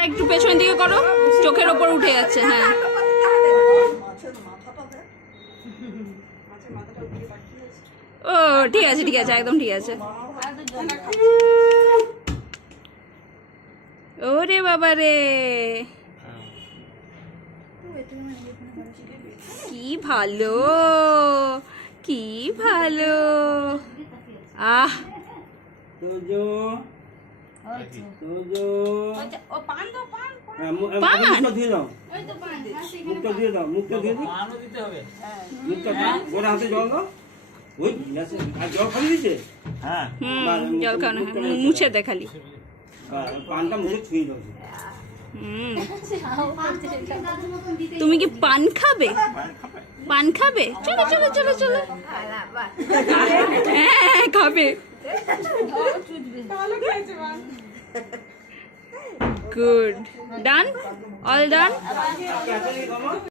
আবার একটু পেছনের দিকে করো, চোখের ওপর উঠে যাচ্ছে। হ্যাঁ ও ঠিক আছে ঠিক আছে, একদম ঠিক আছে। ওরে বাবা রে, কি ভালো, কি ভালো। আহ জল খাওয়ানো, মুছে দে খালি। তুমি কি পান খাবে? পান খাবে? চলো চলো চলো চলো। হ্যাঁ খাবে। গুড, ডান, অল ডান।